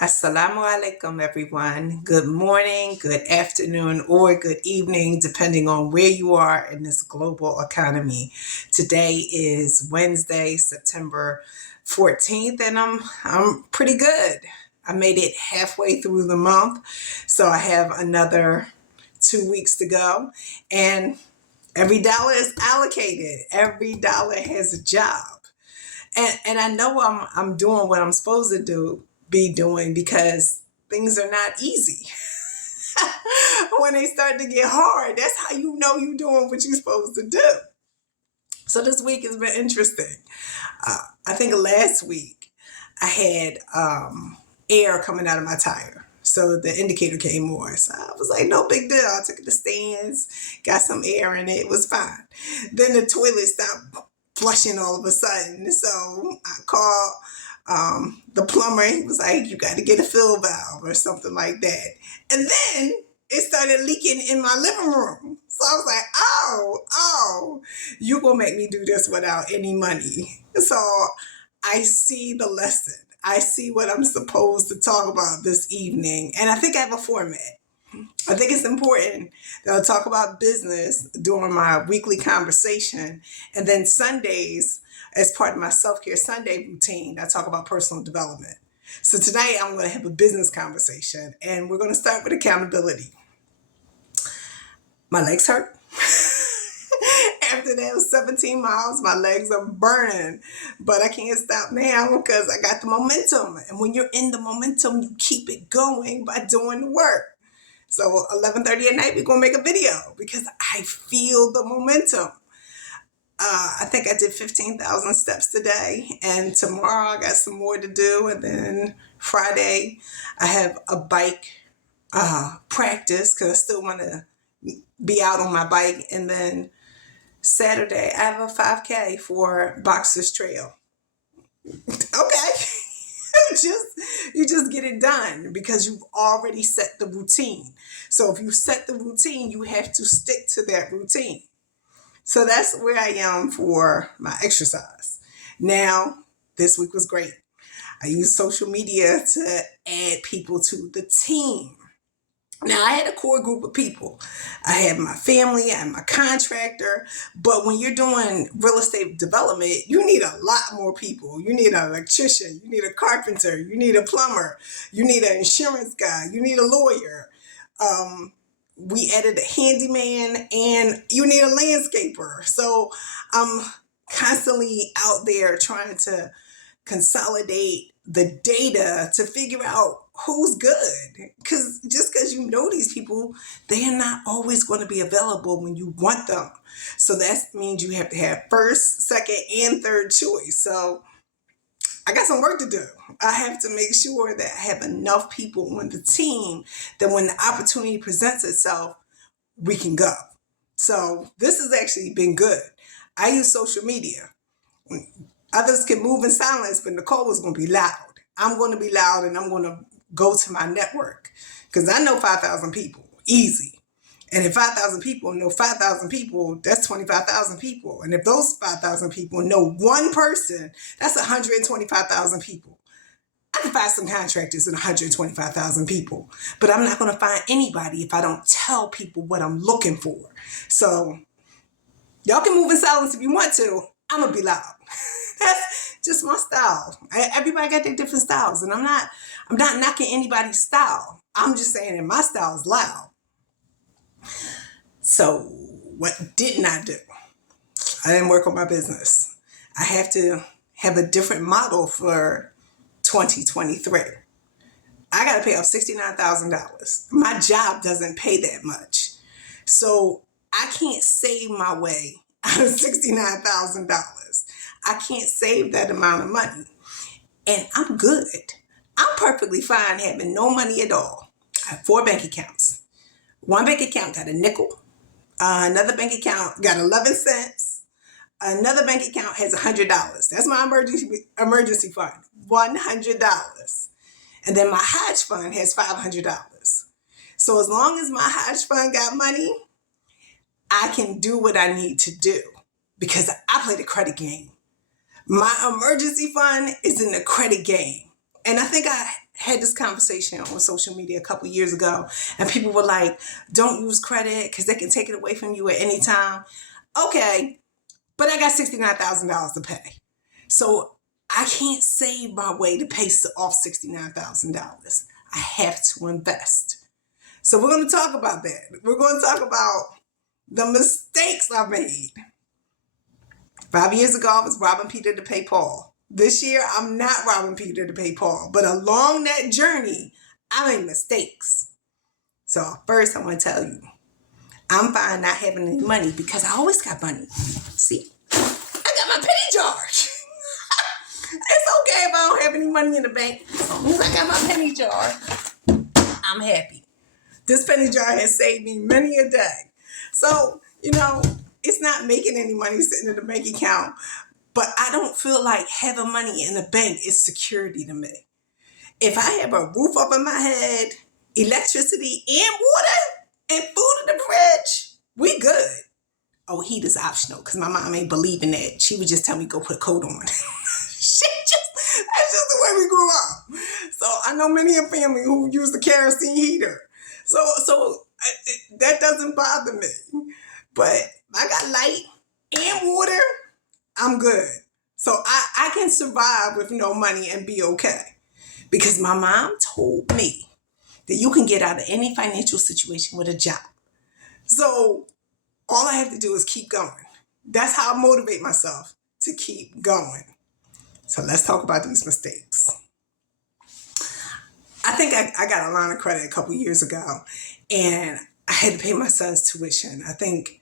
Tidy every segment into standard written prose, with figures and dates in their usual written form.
Assalamu alaikum, everyone. Good morning, good afternoon, or good evening, depending on where you are in this global economy. Today is Wednesday, September 14th, and I'm pretty good. I made it halfway through the month, so I have another 2 weeks to go, and every dollar is allocated. Every dollar has a job. And I know I'm doing what I'm supposed to be doing because things are not easy. When they start to get hard, that's how you know you're doing what you're supposed to do. So this week has been interesting. I think last week I had air coming out of my tire. So the indicator came on. So I was like, no big deal. I took it to stands, got some air in it. It was fine. Then the toilet stopped flushing all of a sudden. So I called the plumber. He was like, you got to get a fill valve or something like that. And then it started leaking in my living room. So I was like, oh, you gonna make me do this without any money. So I see the lesson. I see what I'm supposed to talk about this evening. And I think I have a format. I think it's important that I talk about business during my weekly conversation. And then Sundays, as part of my self-care Sunday routine, I talk about personal development. So today I'm going to have a business conversation, and we're going to start with accountability. My legs hurt. After that 17 miles, my legs are burning, but I can't stop now because I got the momentum. And when you're in the momentum, you keep it going by doing the work. So 11:30 at night, we're going to make a video because I feel the momentum. I think I did 15,000 steps today, and tomorrow I got some more to do. And then Friday, I have a bike practice because I still want to be out on my bike. And then Saturday, I have a 5K for Boxer's Trail. Okay. You just get it done because you've already set the routine. So if you set the routine, you have to stick to that routine. So that's where I am for my exercise. Now, this week was great. I used social media to add people to the team. Now, I had a core group of people. I had my family, I had my contractor, but when you're doing real estate development, you need a lot more people. You need an electrician, you need a carpenter, you need a plumber, you need an insurance guy, you need a lawyer. We added a handyman, and you need a landscaper. So I'm constantly out there trying to consolidate the data to figure out who's good. Because just because you know these people, they are not always going to be available when you want them. So that means you have to have first, second, and third choice. So I got some work to do. I have to make sure that I have enough people on the team that when the opportunity presents itself, we can go. So this has actually been good. I use social media. Others can move in silence, but Nicole is going to be loud. I'm going to be loud, and I'm going to go to my network because I know 5,000 people, easy. And if 5,000 people know 5,000 people, that's 25,000 people. And if those 5,000 people know one person, that's 125,000 people. I can find some contractors in 125,000 people, but I'm not going to find anybody if I don't tell people what I'm looking for. So y'all can move in silence if you want to. I'm going to be loud. That's just my style. Everybody got their different styles, and I'm not knocking anybody's style. I'm just saying that my style is loud. So what didn't I do? I didn't work on my business. I have to have a different model for 2023. I got to pay off $69,000. My job doesn't pay that much. So I can't save my way out of $69,000. I can't save that amount of money. And I'm good. I'm perfectly fine having no money at all. I have 4 bank accounts. One bank account got a nickel. Another bank account got 11 cents. Another bank account has $100. That's my emergency fund, $100. And then my hedge fund has $500. So as long as my hedge fund got money, I can do what I need to do because I play the credit game. My emergency fund is in the credit game. And I think I had this conversation on social media a couple years ago, and people were like, don't use credit because they can take it away from you at any time. Okay, but I got $69,000 to pay. So I can't save my way to pay off $69,000. I have to invest. So we're going to talk about that. We're going to talk about the mistakes I made. 5 years ago, I was robbing Peter to pay Paul. This year, I'm not robbing Peter to pay Paul. But along that journey, I made mistakes. So first, I want to tell you, I'm fine not having any money because I always got money. See, I got my penny jar. It's okay if I don't have any money in the bank. As long as I got my penny jar, I'm happy. This penny jar has saved me many a day. So, it's not making any money sitting in the bank account, but I don't feel like having money in the bank is security to me. If I have a roof over my head, electricity and water and food in the fridge, we good. Oh, heat is optional because my mom ain't believe in that. She would just tell me go put a coat on. That's just the way we grew up. So I know many a family who use the kerosene heater. So that doesn't bother me. But I got light and water, I'm good. So I can survive with no money and be okay. Because my mom told me that you can get out of any financial situation with a job. So all I have to do is keep going. That's how I motivate myself to keep going. So let's talk about these mistakes. I think I got a line of credit a couple years ago, and I had to pay my son's tuition. I think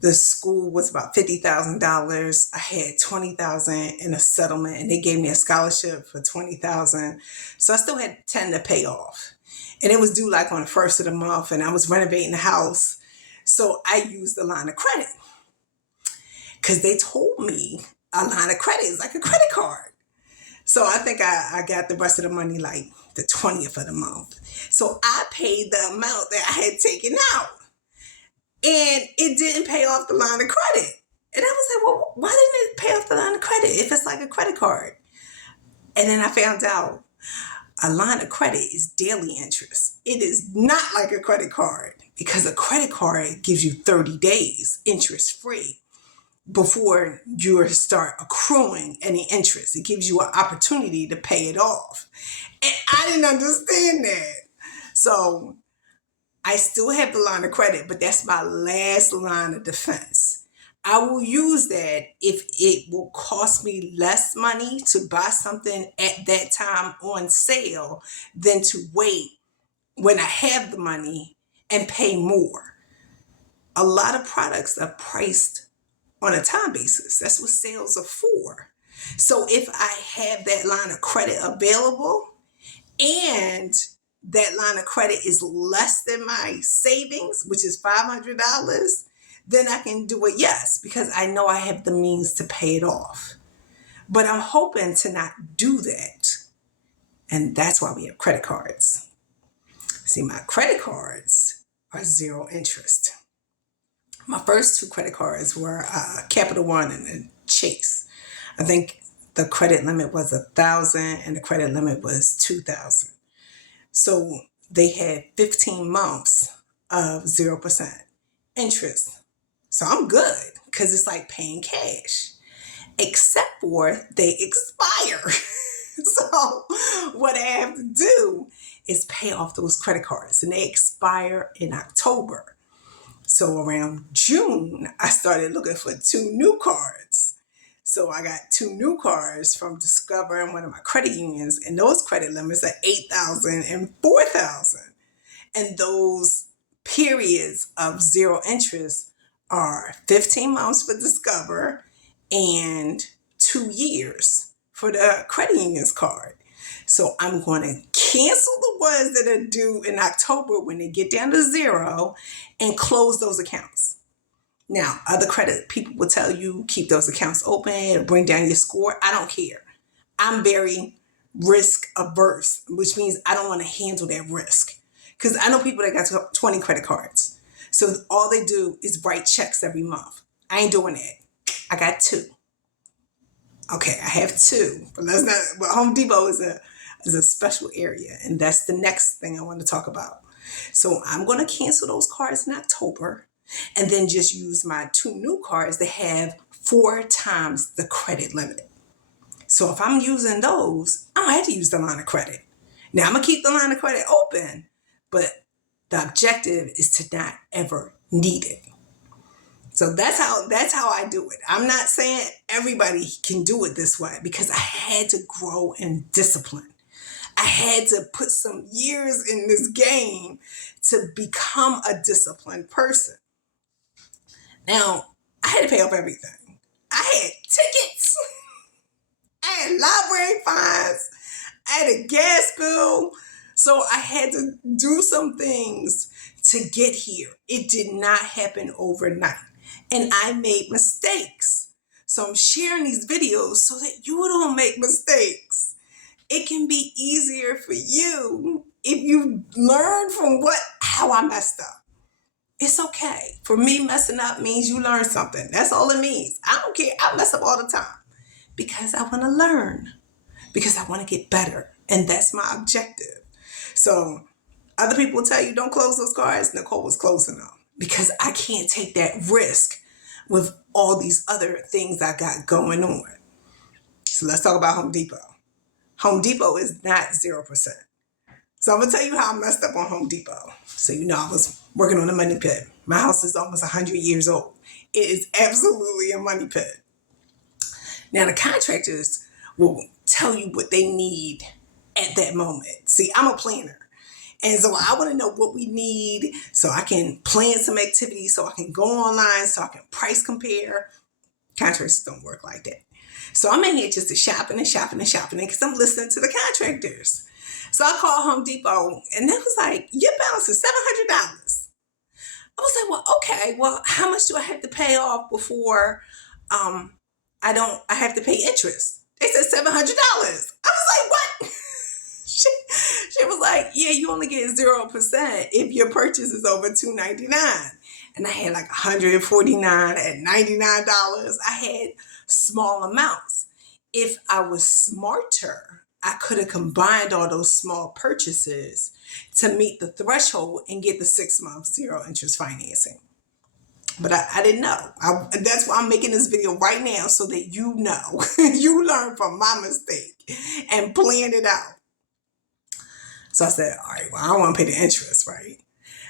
the school was about $50,000. I had $20,000 in a settlement, and they gave me a scholarship for $20,000. So I still had $10 to pay off, and it was due like on the first of the month, and I was renovating the house, so I used the line of credit because they told me a line of credit is like a credit card. So I think I got the rest of the money like the 20th of the month. So I paid the amount that I had taken out. And it didn't pay off the line of credit. And I was like, well, why didn't it pay off the line of credit if it's like a credit card? And then I found out a line of credit is daily interest. It is not like a credit card because a credit card gives you 30 days interest free before you start accruing any interest. It gives you an opportunity to pay it off. And I didn't understand that. So I still have the line of credit, but that's my last line of defense. I will use that if it will cost me less money to buy something at that time on sale than to wait when I have the money and pay more. A lot of products are priced on a time basis. That's what sales are for. So if I have that line of credit available and that line of credit is less than my savings, which is $500, then I can do it, yes, because I know I have the means to pay it off. But I'm hoping to not do that. And that's why we have credit cards. See, my credit cards are zero interest. My first two credit cards were Capital One and Chase. I think the credit limit was $1,000 and the credit limit was $2,000. So they had 15 months of 0% interest. So I'm good because it's like paying cash, except for they expire. So what I have to do is pay off those credit cards, and they expire in October. So around June, I started looking for 2 new cards. So I got 2 new cards from Discover and one of my credit unions, and those credit limits are $8,000 and $4,000. And those periods of zero interest are 15 months for Discover and 2 years for the credit union's card. So I'm going to cancel the ones that are due in October when they get down to zero and close those accounts. Now, other credit people will tell you keep those accounts open, bring down your score. I don't care. I'm very risk averse, which means I don't want to handle that risk. Because I know people that got 20 credit cards. So all they do is write checks every month. I ain't doing that. I got 2. Okay, I have 2. But let's not. But Home Depot is a is a special area, and that's the next thing I want to talk about. So I'm going to cancel those cards in October and then just use my 2 new cards that have 4 times the credit limit. So if I'm using those, I don't have to use the line of credit. Now I'm going to keep the line of credit open, but the objective is to not ever need it. So that's how I do it. I'm not saying everybody can do it this way because I had to grow in discipline. I had to put some years in this game to become a disciplined person. Now, I had to pay off everything. I had tickets. I had library fines. I had a gas bill. So I had to do some things to get here. It did not happen overnight. And I made mistakes. So I'm sharing these videos so that you don't make mistakes. It can be easier for you if you learn from how I messed up. It's okay. For me, messing up means you learn something. That's all it means. I don't care. I mess up all the time because I want to learn, because I want to get better. And that's my objective. So other people tell you don't close those cards. Nicole was closing them because I can't take that risk with all these other things I got going on. So let's talk about Home Depot. Home Depot is not 0%. So I'm going to tell you how I messed up on Home Depot. So you know I was working on a money pit. My house is almost 100 years old. It is absolutely a money pit. Now the contractors will tell you what they need at that moment. See, I'm a planner. And so I want to know what we need so I can plan some activities, so I can go online, so I can price compare. Contractors don't work like that. So I'm in here just to shopping because I'm listening to the contractors. So I called Home Depot and they was like, your balance is $700. I was like, well, okay, well, how much do I have to pay off before I have to pay interest? They said $700. I was like, what? She was like, yeah, you only get 0% if your purchase is over $299. And I had like $149 at $99. I had small amounts. If I was smarter, I could have combined all those small purchases to meet the threshold and get the 6-month 0 interest financing. But I didn't know. That's why I'm making this video right now so that you know. You learn from my mistake and plan it out. So I said, all right, well, I don't want to pay the interest, right?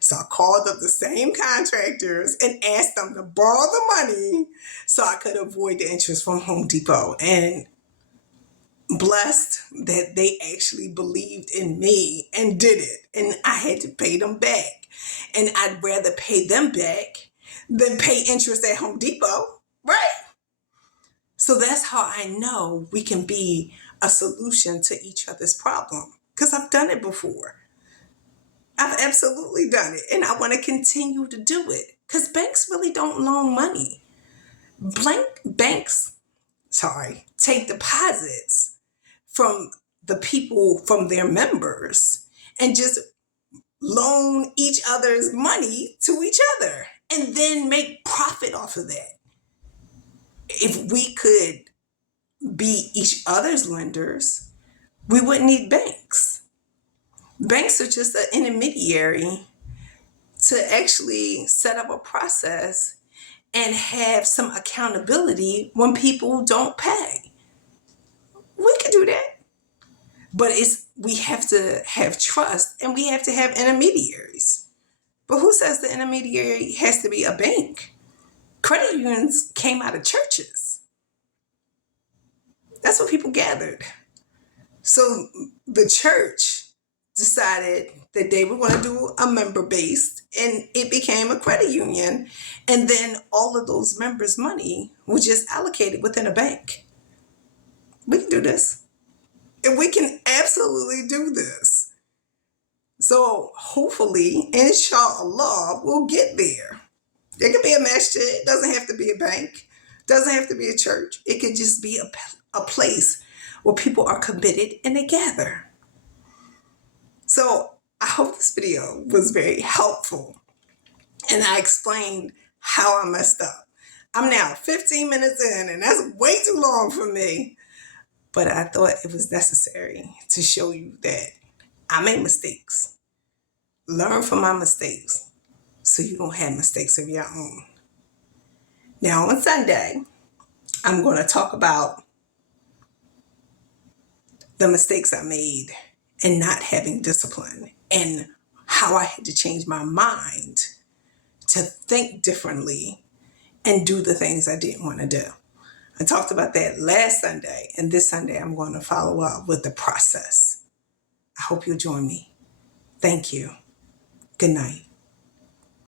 So I called up the same contractors and asked them to borrow the money so I could avoid the interest from Home Depot. And blessed that they actually believed in me and did it. And I had to pay them back. And I'd rather pay them back than pay interest at Home Depot, right? So that's how I know we can be a solution to each other's problem. Because I've done it before. I've absolutely done it. And I want to continue to do it. Because banks really don't loan money. Banks take deposits from the people, from their members, and just loan each other's money to each other and then make profit off of that. If we could be each other's lenders, we wouldn't need banks. Banks are just an intermediary to actually set up a process and have some accountability when people don't pay. We could do that. But we have to have trust and we have to have intermediaries. But who says the intermediary has to be a bank? Credit unions came out of churches. That's what people gathered. So the church decided that they were going to do a member-based, and it became a credit union. And then all of those members' money was just allocated within a bank. We can do this. And we can absolutely do this. So hopefully, inshallah, we'll get there. It could be a masjid. It doesn't have to be a bank. It doesn't have to be a church. It could just be a place where people are committed and they gather. So I hope this video was very helpful. And I explained how I messed up. I'm now 15 minutes in, and that's way too long for me. But I thought it was necessary to show you that I make mistakes. Learn from my mistakes so you don't have mistakes of your own. Now, on Sunday, I'm going to talk about the mistakes I made and not having discipline and how I had to change my mind to think differently and do the things I didn't want to do. I talked about that last Sunday, and this Sunday I'm going to follow up with the process. I hope you'll join me. Thank you. Good night.